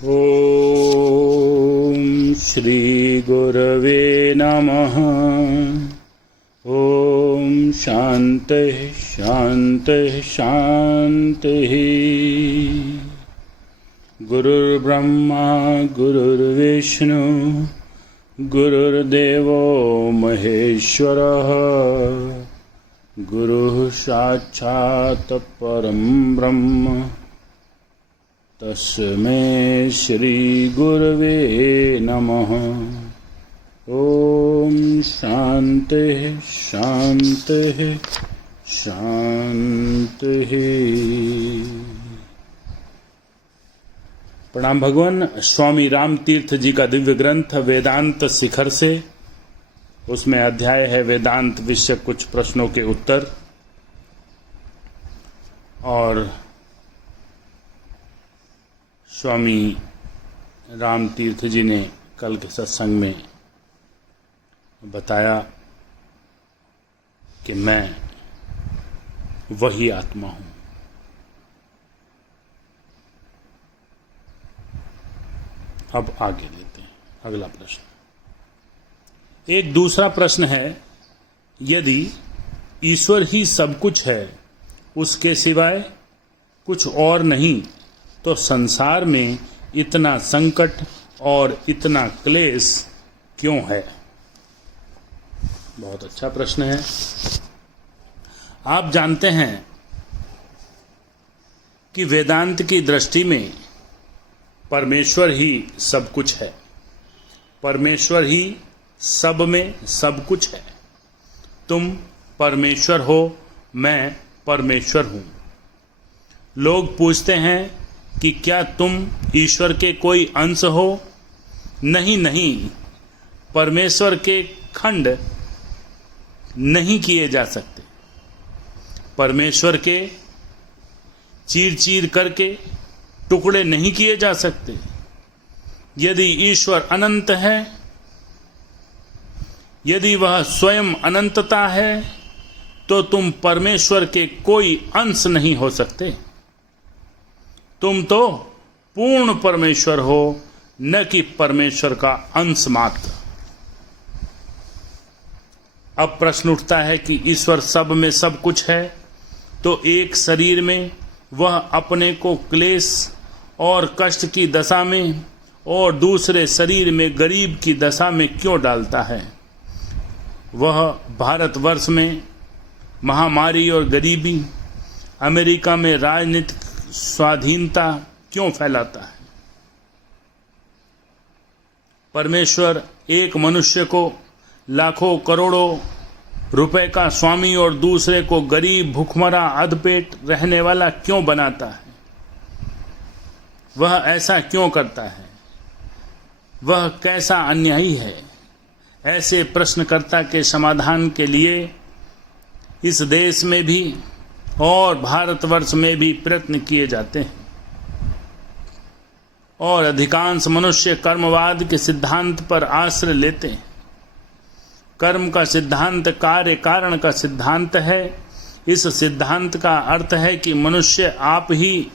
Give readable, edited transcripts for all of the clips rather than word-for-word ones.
ओम श्री गुरवे नमः। ओम शांति शांति शांति। गुरुर्ब्रह्मा गुरुर्विष्णु गुरुर्देवो महेश्वरः। गुरुः साक्षात् परं ब्रह्म तस्मै श्री गुरवे नमः। ओम शांति शांति शांति। प्रणाम भगवान। स्वामी राम तीर्थ जी का दिव्य ग्रंथ वेदांत शिखर से, उसमें अध्याय है वेदांत विषय कुछ प्रश्नों के उत्तर। और स्वामी राम तीर्थ जी ने कल के सत्संग में बताया कि मैं वही आत्मा हूं। अब आगे लेते हैं अगला प्रश्न। एक दूसरा प्रश्न है, यदि ईश्वर ही सब कुछ है, उसके सिवाय कुछ और नहीं, तो संसार में इतना संकट और इतना क्लेश क्यों है? बहुत अच्छा प्रश्न है। आप जानते हैं कि वेदांत की दृष्टि में परमेश्वर ही सब कुछ है। परमेश्वर ही सब में सब कुछ है। तुम परमेश्वर हो, मैं परमेश्वर हूं। लोग पूछते हैं कि क्या तुम ईश्वर के कोई अंश हो? नहीं नहीं, परमेश्वर के खंड नहीं किए जा सकते। परमेश्वर के चीर चीर करके टुकड़े नहीं किए जा सकते। यदि ईश्वर अनंत है, यदि वह स्वयं अनंतता है, तो तुम परमेश्वर के कोई अंश नहीं हो सकते। तुम तो पूर्ण परमेश्वर हो, न कि परमेश्वर का अंश मात्र। अब प्रश्न उठता है कि ईश्वर सब में सब कुछ है, तो एक शरीर में वह अपने को क्लेश और कष्ट की दशा में और दूसरे शरीर में गरीब की दशा में क्यों डालता है? वह भारतवर्ष में महामारी और गरीबी, अमेरिका में राजनीतिक स्वाधीनता क्यों फैलाता है? परमेश्वर एक मनुष्य को लाखों करोड़ों रुपए का स्वामी और दूसरे को गरीब भूखमरा अधपेट रहने वाला क्यों बनाता है? वह ऐसा क्यों करता है? वह कैसा अन्यायी है? ऐसे प्रश्नकर्ता के समाधान के लिए इस देश में भी और भारतवर्ष में भी प्रयत्न किए जाते हैं। और अधिकांश मनुष्य कर्मवाद के सिद्धांत पर आश्रय लेते हैं। कर्म का सिद्धांत कार्य कारण का सिद्धांत है। इस सिद्धांत का अर्थ है कि मनुष्य आप ही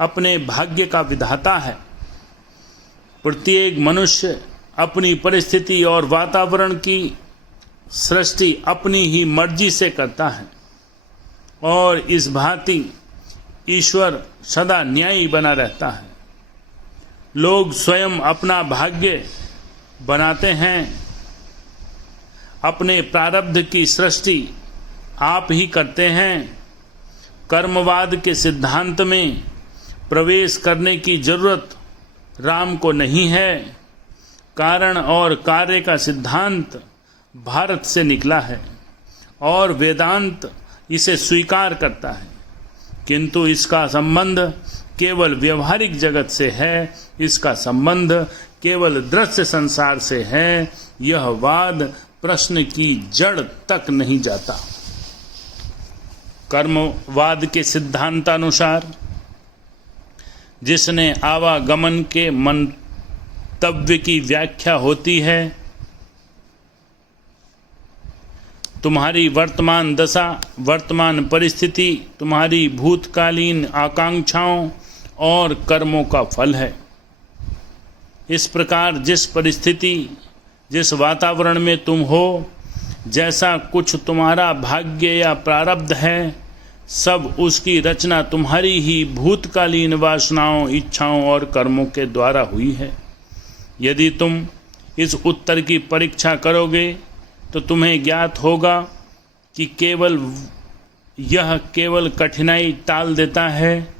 अपने भाग्य का विधाता है। प्रत्येक मनुष्य अपनी परिस्थिति और वातावरण की सृष्टि अपनी ही मर्जी से करता है, और इस भांति ईश्वर सदा न्यायी बना रहता है। लोग स्वयं अपना भाग्य बनाते हैं। अपने प्रारब्ध की सृष्टि आप ही करते हैं। कर्मवाद के सिद्धांत में प्रवेश करने की जरूरत राम को नहीं है। कारण और कार्य का सिद्धांत भारत से निकला है और वेदांत इसे स्वीकार करता है, किंतु इसका संबंध केवल व्यवहारिक जगत से है। इसका संबंध केवल दृश्य संसार से है। यह वाद प्रश्न की जड़ तक नहीं जाता। कर्मवाद के सिद्धांतानुसार जिसने आवागमन के मंतव्य की व्याख्या होती है, तुम्हारी वर्तमान दशा, वर्तमान परिस्थिति, तुम्हारी भूतकालीन आकांक्षाओं और कर्मों का फल है। इस प्रकार जिस परिस्थिति, जिस वातावरण में तुम हो, जैसा कुछ तुम्हारा भाग्य या प्रारब्ध है, सब उसकी रचना तुम्हारी ही भूतकालीन वासनाओं, इच्छाओं और कर्मों के द्वारा हुई है। यदि तुम इस उत्तर की परीक्षा करोगे तो तुम्हें ज्ञात होगा कि यह केवल कठिनाई टाल देता है,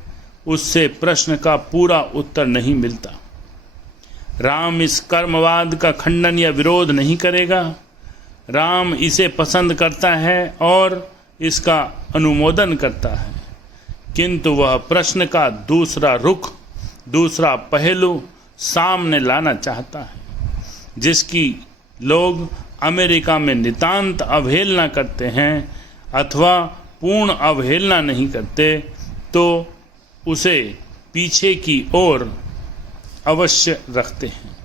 उससे प्रश्न का पूरा उत्तर नहीं मिलता। राम इस कर्मवाद का खंडन या विरोध नहीं करेगा। राम इसे पसंद करता है और इसका अनुमोदन करता है, किंतु वह प्रश्न का दूसरा रुख, दूसरा पहलू सामने लाना चाहता है, जिसकी लोग अमेरिका में नितांत अवहेलना करते हैं अथवा पूर्ण अवहेलना नहीं करते, तो उसे पीछे की ओर अवश्य रखते हैं।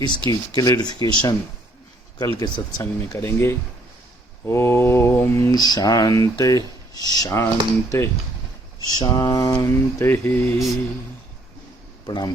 इसकी क्लैरिफिकेशन कल के सत्संग में करेंगे। ओम शांति शांति शांति। प्रणाम।